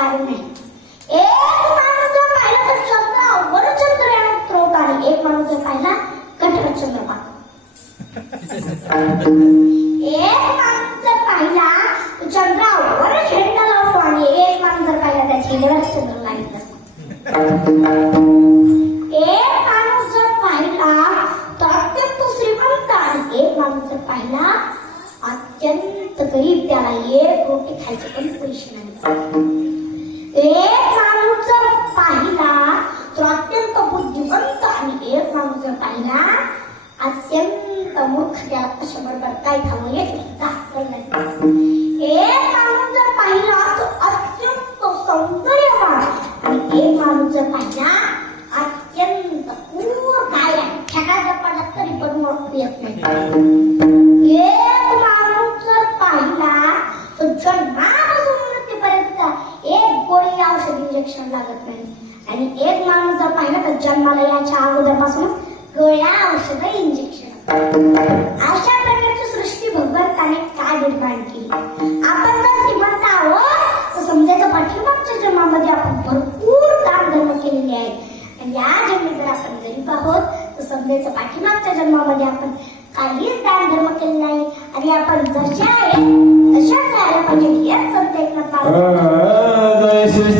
कारण नाही एक माणूस जर पाहिला तर शब्द चंद्रावर चंद्रयान उतरवतो आणि एक माणूस जर पाहिला कठोर चंद्रमा एक माणूस जर पाहिला तर चंद्रावर झेंडा लावतो आणि एक माणूस जर पाहिला त्या झेंड्यावर चंद्र लागेल एक माणूस जर पाहिला तर अत्यंत श्रीमंत आणि एक माणूस जर पाहिला अत्यंत गरीब त्याला एक रोटी खायचे पण पैसे नाही. एक माणूस जर पाहिला. तो अत्यंत बुद्धिवंत आणि एक माणूस जर पाहिला. अत्यंत मूर्ख त्या कशा बरोबर काय खावं येत नाही, एक माणूस जर पाहिला तो अत्यंत सौंदर्यवान आणि एक माणूस जर पाहिला अत्यंत पूर्ण काय? ठेका पडला तरी पण ओळखू येत नाही एक माणूस जर पाहिला तर जन्मापासून मृत्यूपर्यंत एक गोळी औषध इंजेक्शन लागत नाही. आणि एक माणूस जर पाहिला तर जन्माला याच्या अगोदरपासूनच गोळ्या औषध इंजेक्शन अशा प्रकारची सृष्टी भगवंताने काय निर्माण केली? आपण जर श्रीमंत आहोत तर समजायचं पाठीमागच्या जन्मामध्ये आपण भरपूर काम धर्म केलेले आहेत. आणि या जन्मी जर आपण गरीब आहोत तर समजायचं पाठीमागच्या जन्मामध्ये आपण काहीच दान धर्म केले नाही. आणि आपण जशा आहे तशाच राहायला पाहिजे हेच संत एकनाथ श्री